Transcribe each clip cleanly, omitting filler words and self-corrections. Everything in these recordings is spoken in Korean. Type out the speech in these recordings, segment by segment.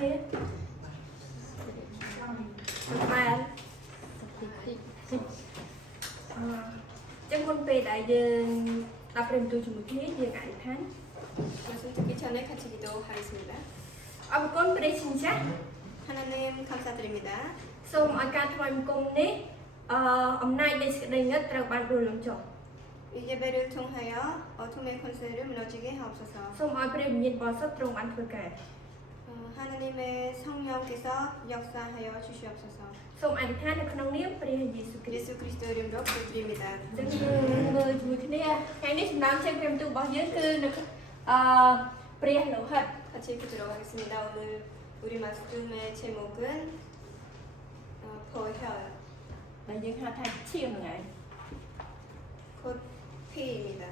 គ្នាបានចឹងមុនពេលដែលយើងដល់ព្រមទូជាមួយគ្នាយើងអធិដ្ឋាន 말씀 듣기 전에 같이 기도하겠습니다. អរគុណព្រះជាម្ចាស់ 하나님 감사드립니다. សូមឲ្យការថ្វាយបង្គំនេះអំណាចនៃសេចក្តីងឹតត្រូវបានដួលលំចុះ 이 예배를 통하여 어둠의 권세를 무너지게 하옵소서. សូមឲ្យព្រះវិញ្ញាណបរិសុទ្ធទ្រង់បានធ្វើការ 하나님의 성령께서 역사하여 주시옵소서. សូមអធិដ្ឋាននៅក្នុងនាមព្រះយេស៊ូវគ្រីស្ទ 예수 그리스도 이름으로 기도드립니다. ចឹងយើងមើលជាមួយគ្នាថ្ងៃនេះចំណងជើងព្រះបន្ទូលរបស់យើងគឺនៅព្រះលោហិត 같이 기도록 하겠습니다. 오늘 우리 말씀의 제목은 보혈, ដែលយើងហៅថាឈាមហ្នឹងឯង 곧 피입니다.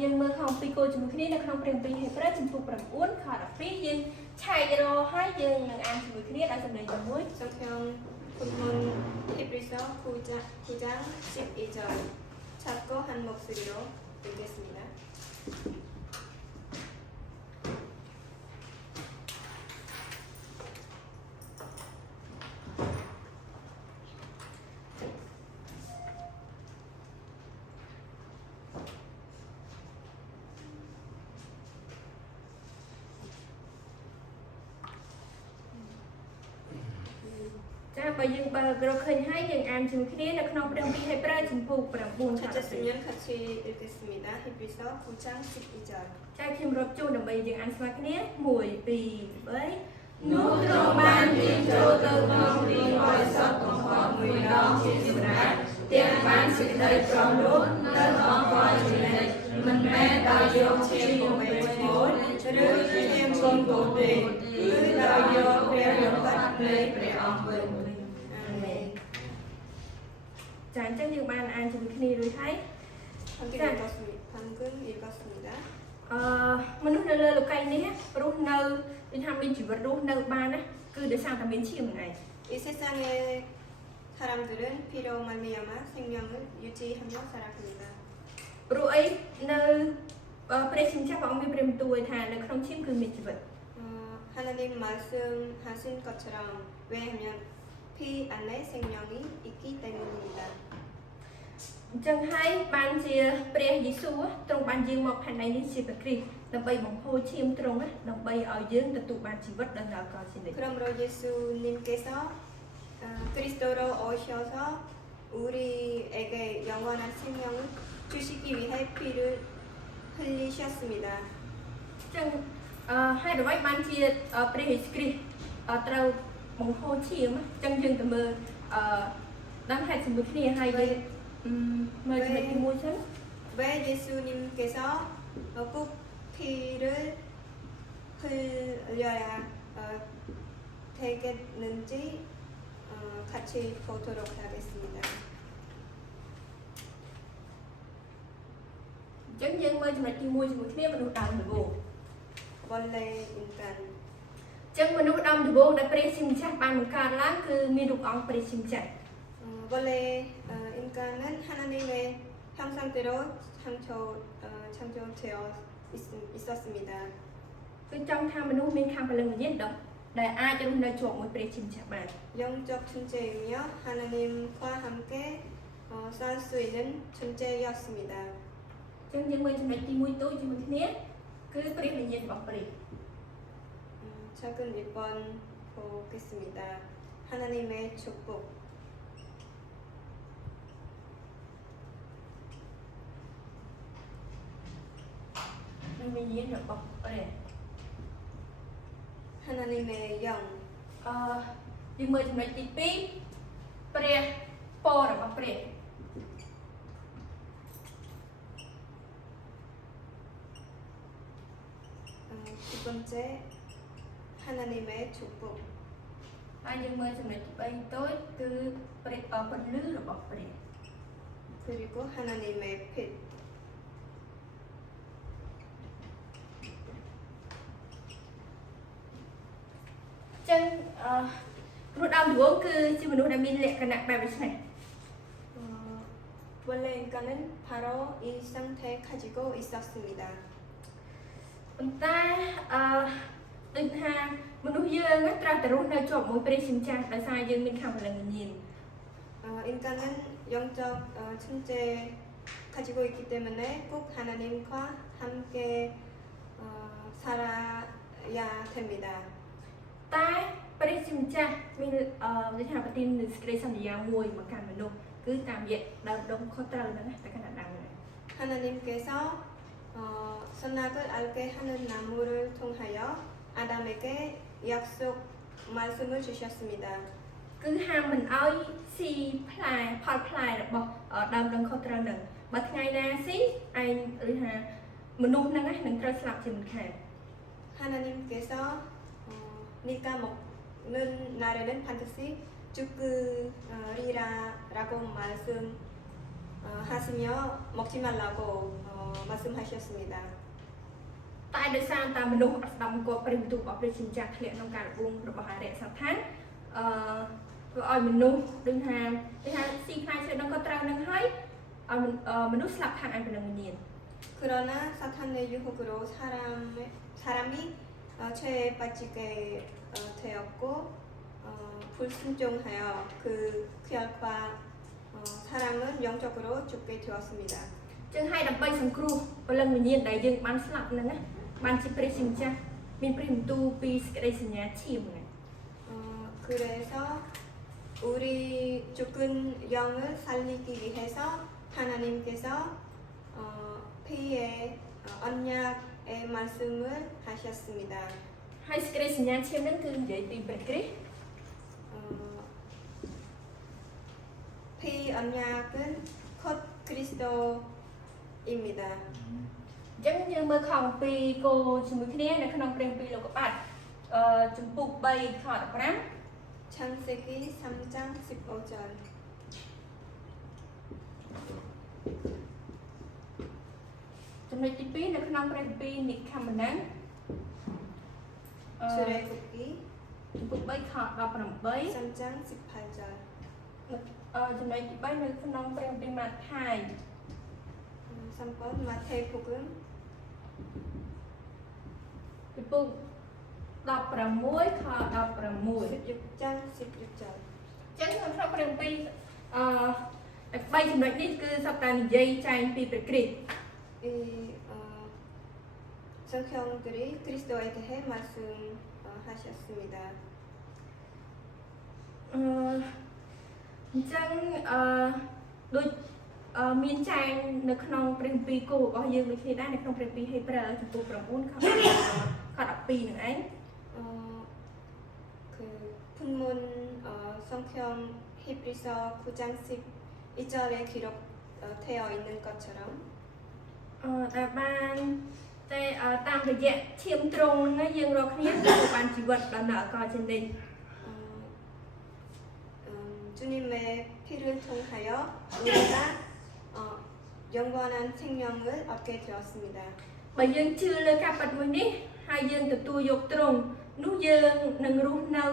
យើងមើលខំពីគោជាមួយគ្នានៅក្នុងព្រះបន្ទូលហេព្រើរចំពោះ9ខ12យើងឆែករហើយយើងនឹងអានជាមួយគ្នាដោយសម្លេងជាមួយ 성경 본문 히브리서 9장 12절 작고 한 목소리로 읽겠습니다. 자, បើយើងបើរកឃើញហើយយើងអានជាមួយគ្នានៅក្នុងព្រះបន្ទូលហេព្រើរចំពោះ9ខ12 찾았으면 같이 읽겠습니다. 히브리서 9장 12절. ចាខ្ញុំរាប់ជូនដើម្បីយើងអានស្មើគ្នា1 2 3 នោះទ្រង់បានយាងចូលទៅក្នុងទីបរិសុទ្ធបំផុតមួយដងជាសម្រាប់ទាំងបានសេចក្តីប្រំនោះនៅអង្គជានិច្ចមិនមែនដោយយកឈាមបំពេញឈ្មោះឬឈាមគុណគោទេគឺដោយយកព្រះលិខិតនៃព្រះអង្គវិញ 아멘. ចាអញ្ចឹងយើងបានអានជាមួយគ្នារួចហើយ 방금 읽었습니다. មនុស្សនៅលើលោកីយ៍នេះរស់នៅដូចថាមានជីវិតរស់នៅបានណាគឺដោយសារតែមានឈាមហ្នឹងឯង 이 세상의 사람들은 피로 말미암아 생명을 유지하며 살아갑니다. ព្រោះអីនៅព្រះជាម្ចាស់ព្រះអង្គមានព្រះបន្ទូលថានៅក្នុងឈាមគឺមានជីវិត 하나님 말씀하신 것처럼 왜냐하면 피 안에 생명이 있기 때문입니다. អញ្ចឹងហើយបានជាព្រះយេស៊ូវទ្រង់បានយាងមកផែនដីនេះជាព្រះគ្រីស្ទដើម្បីបំផូរឈាមទ្រង់ណាដើម្បីឲ្យយើងទទួលបានជីវិតដល់ដល់កលជានិច្ច 그러므로 예수님께서 그리스도로 오셔서 우리에게 영원한 생명을 주시기 위해 피를 흘리셨습니다. អញ្ចឹងហើយអ្វីបានជាព្រះយេស៊ូវគ្រីស្ទត្រូវបំផូរឈាមអញ្ចឹងយើងទៅមើលដល់ហេតុជាមួយគ្នាហើយយើងមើលចំណុចទី1សិន 왜 예수님께서 꼭 피를 흘려야 되겠는지 같이 보도록 하겠습니다. អញ្ចឹងយើងមើលចំណុចទី1ជាមួយគ្នាមនុស្សដើមដំបូង 원래 인간 អញ្ចឹងមនុស្សដើមដំបូងដែលព្រះជាម្ចាស់បានបង្កើតឡើងគឺមានរូបអង្គព្រះជាម្ចាស់ 원래 인간은 하나님의 형상대로 창조되어 있었습니다. គឺចង់ថាមនុស្សមានខាងពលឹងវិញ្ញាណដុំដែលអាចរស់នៅជាប់មួយព្រះជាម្ចាស់បាន 영적 존재이며 하나님과 함께 살 수 있는 존재였습니다. អញ្ចឹងយើងមើលចំណុចទី1ទូជាមួយគ្នាគឺព្រះវិញ្ញាណរបស់ព្រះ 작은 1번 보겠습니다. 하나님의 축복. ព្រះវិញ្ញាណរបស់ព្រះ 하나님의 영. យើងមើលចំណុចទី2ព្រះពររបស់ព្រះ 두 번째 하나님의 축복. ហើយយើងមើលចំណុចទី3តូចគឺព្រះពន្លឺរបស់ព្រះ 그리고 하나님의 빛. អញ្ចឹងមនុស្សដើមដំបូងគឺជាមនុស្សដែលមានលក្ខណៈបែបនេះ 어, 원래 인간은 바로 이 상태 가지고 있었습니다. ប៉ុន្តែដូចថាមនុស្សយើងត្រូវតែរស់នៅជាប់មួយព្រះជាម្ចាស់ដោយសារយើងមានខាងព្រលឹងវិញ្ញាណ 인간은 영적 천재 가지고 있기 때문에 꼭 하나님과 함께 살아야 됩니다. តែព្រះជាម្ចាស់មានដូចថាប្រទាននូវសេចក្តីសន្យាមួយមកកាន់មនុស្សគឺតាមរយៈដើមដុំខុសត្រូវហ្នឹងតែកណ្ដាលដើមហ្នឹង 하나님께서 선악을 알게 하는 나무를 통하여 아담에게 약속 말씀을 주셨습니다. គឺហាមមិនឲ្យស៊ីផ្លែផលផ្លែរបស់ដើមដុំខុសត្រូវហ្នឹងបើថ្ងៃណាស៊ីឯងឬថាមនុស្សហ្នឹងនឹងត្រូវស្លាប់ជាមិនខាន 하나님께서 네가 먹는 날에는 반드시 죽으리라라고 말씀하시며 먹지 말라고 말씀하셨습니다. តែដោយសារតែមនុស្សអត់ស្ដាប់គាត់ព្រះបន្ទូលរបស់ព្រះជាម្ចាស់ធ្លាក់ក្នុងការលបងរបស់អរិយសង្ខារធ្វើឲ្យមនុស្សដូចថាស៊ីផ្លែឈើហ្នឹងក៏ត្រូវនឹងហើយឲ្យមនុស្សស្លាប់ខាងឯព្រលឹងវិញ្ញាណ 그러나 사탄의 유혹으로 사람이 죄에 빠지게 되었고 불순종하여 그 결과 사람은 영적으로 죽게 되었습니다. ចឹងហើយដើម្បីសង្គ្រោះព្រលឹងវិញ្ញាណដែលយើងបានស្លាប់ហ្នឹងណាបានជាព្រះជាម្ចាស់មានព្រះបន្ទូលពីសេចក្តីសញ្ញាឈាមហ្នឹង 그래서 우리 죽은 영을 살리기 위해서 하나님께서 피의 언약의 말씀을 하셨습니다. ហើយសេចក្តីសញ្ញាឈាមហ្នឹងគឺនិយាយពីព្រះគ្រីស្ទ 피 언약은 곧 그리스도입니다. ចឹងយើងមើលខអំពីគោជាមួយគ្នានៅក្នុងព្រះគម្ពីរលោកុបាទចំពុក3ខ15 창세기 3장 15절. ចំណុចទី2នៅក្នុងព្រះគម្ពីរនិខមណាំង 출애굽기 ចំពុក3ខ18 3장 18절. ចំណុចទី3នៅក្នុងព្រះគម្ពីរម៉ាថាយ 3번 마태복음 ចំពុក16ខ16 16장 16절. ចឹងក្នុងព្រះគម្ពីរ3ចំណុចនេះគឺសុទ្ធតែនិយាយចែងពីព្រះគ្រីស្ទ 이 성경들이 그리스도에 대해 말씀하셨습니다. អញ្ចឹងដូចមានចែងនៅក្នុងព្រះគម្ពីរគោលរបស់យើងដូចគ្នាដែរនៅក្នុងព្រះគម្ពីរហេព្រើរចំពោះ9ខ12នឹងឯង 그 본문 성경 히브리서 9장 12절에 기록되어 있는 것처럼 ដែលបានតែតាមរយៈឈាមត្រង់ហ្នឹងយើងរកគ្នាទទួលបានជីវិតដំណើរអកលជានិច្ច 주님의 피를 통하여 우리가 영원한 생명을 얻게 되었습니다. បើយើងជឿលើការពិតមួយនេះហើយយើងទទួលយកត្រង់នោះយើងនឹងរស់នៅ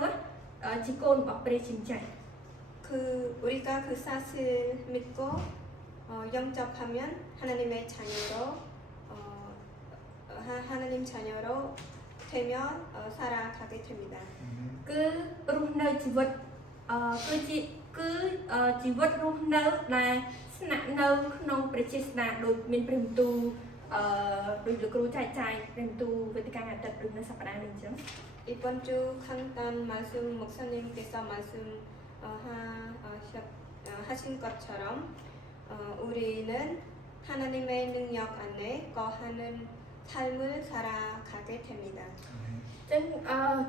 ជាកូនរបស់ព្រះជាម្ចាស់ 우리가 그 사실 믿고 영접하면 하나님의 자녀로 하나님 자녀로 되며 살아가게 됩니다. គឺរស់នៅជីវិតគឺជាជីវិតរស់នៅដែលស្នាក់នៅក្នុងប្រជាស្ដាដូចមានព្រះបន្ទូលដូចលោកគ្រូចែកចាយព្រះបន្ទូលវេទិកាអាទិត្យដូចនៅសប្តាហ៍នេះអញ្ចឹង 이번 주 강단 말씀 목사님께서 말씀하신 것처럼 우리는 하나님의 능력 안에 거하는 삶을 살아가게 됩니다. អញ្ចឹង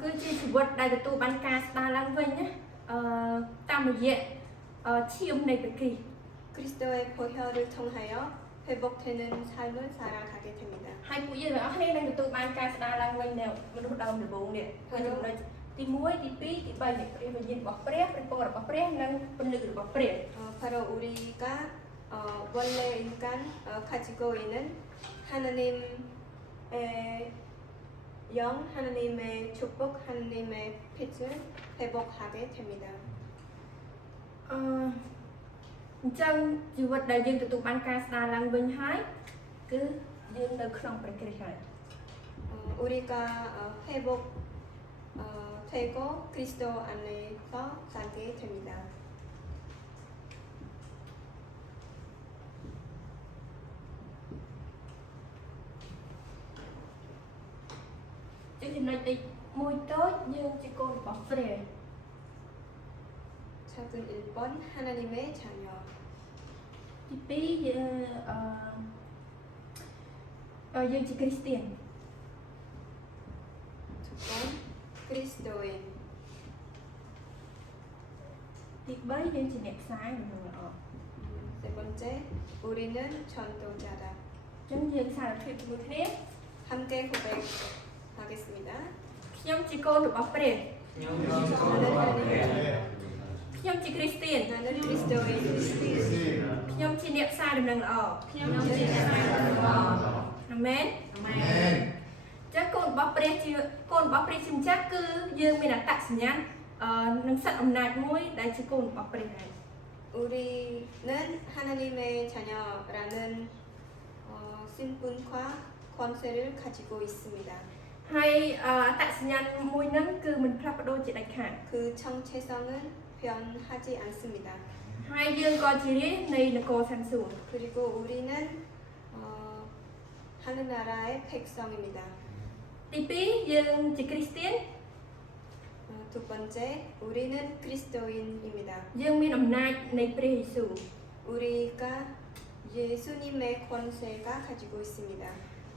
គឺជាជីវិតដែលទទួលបានការស្ដារឡើងវិញណាតាមរយៈឈាមនៃព្រះគ្រីស្ទ 그리스도의 보혈을 통하여 회복되는 삶을 살아가게 됩니다. ហើយពួកយើងទាំងអស់គ្នានឹងទទួលបានការស្ដារឡើងវិញនៅមនុស្សដើមដំបូងនេះគឺចំណុចទី1ទី2ទី3នៃព្រះវិញ្ញាណរបស់ព្រះព្រះពររបស់ព្រះនិងពន្លឺរបស់ព្រះ 바로 우리가 원래 인간 가지고 있는 하나님의 영, 하나님의 축복, 하나님의 빛을 회복하게 됩니다. ចឹងជីវិតដែលយើងទទួលបានការស្ដារឡើងវិញហើយគឺយើងនៅក្នុងព្រះគ្រីស្ទហើយ 우리가 회복 되고 그리스도 안에서 살게 됩니다.ចំណុចទីមួយតូចយើងជាកូនរបស់ព្រះ 작은 1번 하나님의 자녀. ទី2យើងយើងជាគ្រីស្ទាន 2번 그리스도인. ទី3យើងជាអ្នកផ្សាយដំណឹងល្អ 세 번째 우리는 전도자다. អញ្ចឹងយើងសារភាពជាមួយគ្នា 함께 고백하겠습니다. ខ្ញុំជាកូនរបស់ព្រះ 나는 하나님의 자녀. ខ្ញុំជាគ្រីស្ទាន 나는 그리스도인. ខ្ញុំជាអ្នកផ្សាយដំណឹងល្អ ខ្ញុំជាអ្នកផ្សាយដំណឹងល្អ អាមែន អាមែន ចឹងកូនរបស់ព្រះជាកូនរបស់ព្រះជាម្ចាស់គឺយើងមានអត្តសញ្ញាណនឹងសិទ្ធិអំណាចមួយដែលជាកូនរបស់ព្រះហើយ 우리는 하나님의 자녀라는 신분과 권세를 가지고 있습니다. ហើយអត្តសញ្ញាណមួយហ្នឹងគឺមិនផ្លាស់ប្ដូរជាដាច់ខាត 그 정체성은 변하지 않습니다. ហើយយើងក៏ជារាជនៃនគរសាន់សួគ៌ 그리고 우리는 하늘나라의 백성입니다. ទី2យើងជាគ្រីស្ទាន 두 번째, 우리는 그리스도인입니다. យើងមានអំណាចនៃព្រះយេស៊ូវ 우리가 예수님의 권세가 가지고 있습니다.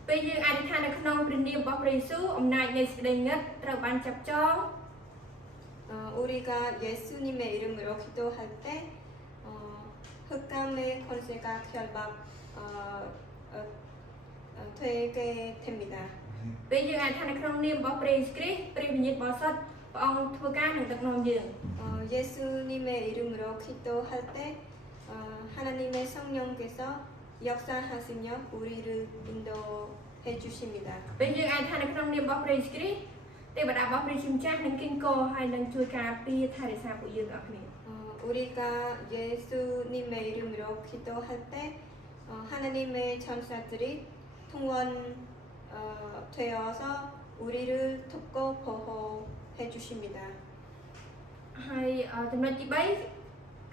ពេលយើងអធិដ្ឋាននៅក្នុងព្រះនាមរបស់ព្រះយេស៊ូវអំណាចនៃសេចក្តីងឹតត្រូវបានចាប់ចង 우리가 예수님의 이름으로 기도할 때 흑암의 권세가 결박 되게 됩니다. ពេលយើងអធិដ្ឋាននៅក្នុងនាមរបស់ព្រះយេស៊ូវគ្រីស្ទព្រះវិញ្ញាណបរិសុទ្ធព្រះអង្គធ្វើការនឹងដឹកនាំយើង 예수님의 이름으로 기도할 때 하나님의 성령께서 역사하시며 우리를 인도해 주십니다. ពេលយើងអធិដ្ឋាននៅក្នុងនាមរបស់ព្រះយេស៊ូវគ្រីស្ទទេវតារបស់ព្រះជាម្ចាស់នឹងគៀងគរហើយនឹងជួយការពារថែរក្សាពួកយើងទាំងអស់គ្នា 우리가 예수님의 이름으로 기도할 때 하나님의 전사들이 통원 되어서 우리를 돕고 보호해 주십니다. ហើយចំណុចទី3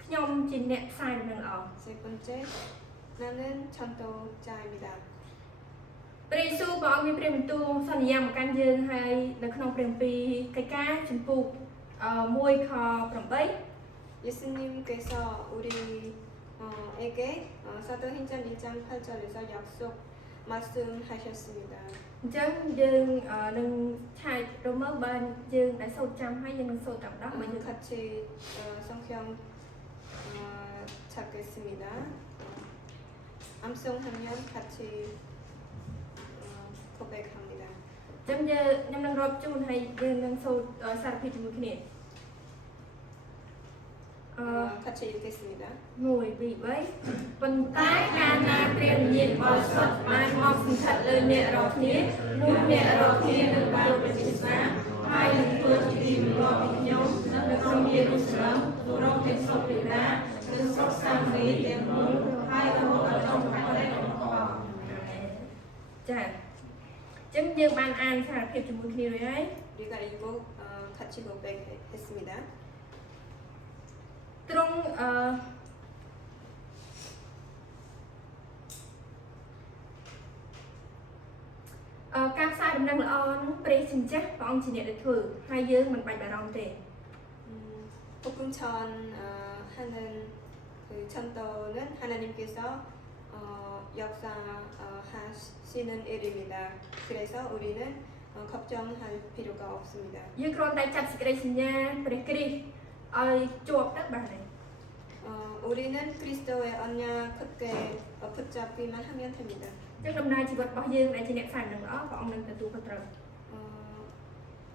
ខ្ញុំជាអ្នកផ្សាយដំណឹងល្អ 세 번째, 나는 전도자입니다. ព្រះយេស៊ូវព្រះអង្គមានព្រះបន្ទូលសន្យាមកកាន់យើងហើយនៅក្នុងព្រះគម្ពីរកិច្ចការចំពុក1ខ8 예수님께서 우리에게 사도행전 1장 8절에서 약속 말씀하셨습니다. អញ្ចឹងយើងនឹងឆែករមើលបើយើងដែលសូត្រចាំហើយយើងនឹងសូត្រតាមដងបើយើង 같이 성경 찾겠습니다. 암송하면 같이 고백합니다. អញ្ចឹងខ្ញុំនឹងរាប់ជូនហើយយើងនឹងសូត្រសារភាពជាមួយគ្នា 같이 읽겠습니다. 1 2 3ប៉ុន្តែកាលណាព្រះវិញ្ញាណបរិសុទ្ធបានមកសន្ធិដ្ឋលើអ្នករាល់គ្នានោះអ្នករាល់គ្នានឹងបានប្រតិស្នាហើយនឹងធ្វើជាទីបន្ទាប់ពីខ្ញុំនៅក្នុងយេរូសាឡិមទូរទាំងស្រុកយូដានិងស្រុកសាមារីទាំងមូលហើយរហូតដល់ចុងខែនៃអង្គចា៎អញ្ចឹងយើងបានអានសារភាពជាមួយគ្នារួចហើយ 우리가 읽고 같이 고백했습니다. ត្រង់ការផ្សាយដំណឹងល្អនោះព្រះជាម្ចាស់ព្រះអង្គជាអ្នកដែលធ្វើហើយយើងមិនបាច់បារម្ភទេ 복음전 하는 그 전도는 하나님께서 역사하시는 일입니다. 그래서 우리는 걱정할 필요가 없습니다. យើងគ្រាន់តែចាត់សេចក្តីសញ្ញាព្រះគ្រីស្ទឲ្យជាប់ទៅបានហើយ 우리는 그리스도의 언약 굳게 붙잡기만 하면 됩니다. អញ្ចឹងដំណើរជីវិតរបស់យើងដែលជាអ្នកផ្សាយដំណឹងល្អព្រះអង្គនឹងទទួលខុសត្រូវ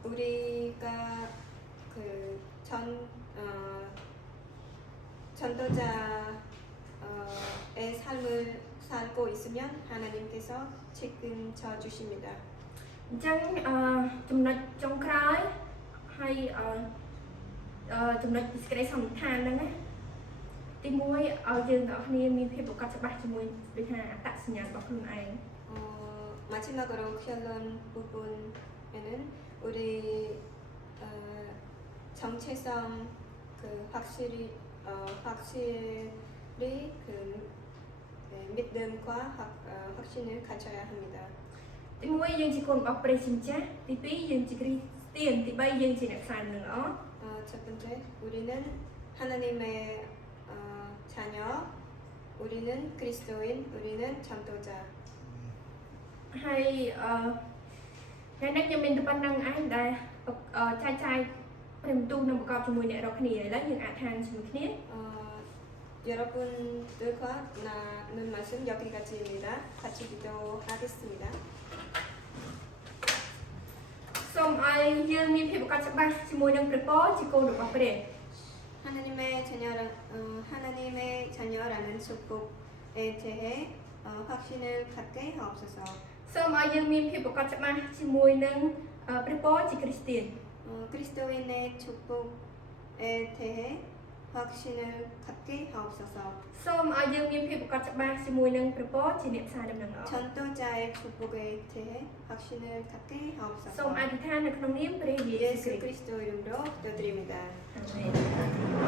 우리가 그 전도자의 삶을 살고 있으면 하나님께서 책임져 주십니다. អញ្ចឹងចំណុចចុងក្រោយហើយចំណុចសេចក្តីសន្និដ្ឋានហ្នឹងណា ទី1ឲ្យយើងទាំងអស់គ្នាមានភាពប្រកបច្បាស់ជាមួយដូចថាអត្តសញ្ញាណរបស់ខ្លួនឯង 마지막으로 결론 부분에는 우리 정체성 그 확실히 그 믿음과 확신을 가져야 합니다. ទី1យើងជាកូនរបស់ព្រះជាម្ចាស់ទី2យើងជាគ្រីស្ទានទី3យើងជាអ្នកផ្សាយដំណឹងល្អ 첫 번째, 우리는 하나님의 자녀, 우리는 그리스도인, 우리는 전도자. ហើយថ្ងៃនេះខ្ញុំមានតែប៉ុណ្្នឹងឯងដែលចែកចាយព្រះបន្ទូលនឹងប្រកបជាមួយអ្នករាល់គ្នាឥឡូវយើងអាចថាជាមួយគ្នា 여러분들과 나눈 말씀 여기까지입니다. 같이 기도하겠습니다. សូមឲ្យយើងមានភាពប្រកបច្បាស់ជាមួយនឹងព្រះពរជាកូនរបស់ព្រះ 하나님의 자녀라는 축복에 대해 확신을 갖게 하옵소서. សូមឲ្យយើងមានភាពប្រកបច្បាស់ជាមួយនឹងព្រះពរជាគ្រីស្ទាន 그리스도인의 축복에 대해 확신을 갖게 하옵소서. សូមឲ្យយើងមានភាពប្រកបច្បាស់ជាមួយនឹងព្រះពរជាអ្នកផ្សាយដំណឹងល្អ 전도자의 축복에 대해 확신을 갖게 សូម 하옵소서. អធិដ្ឋាននៅក្នុងនាមព្រះយេស៊ូវ 예수 គ្រីស្ទ 그리스도 이름으로 기도드립니다. អាមែន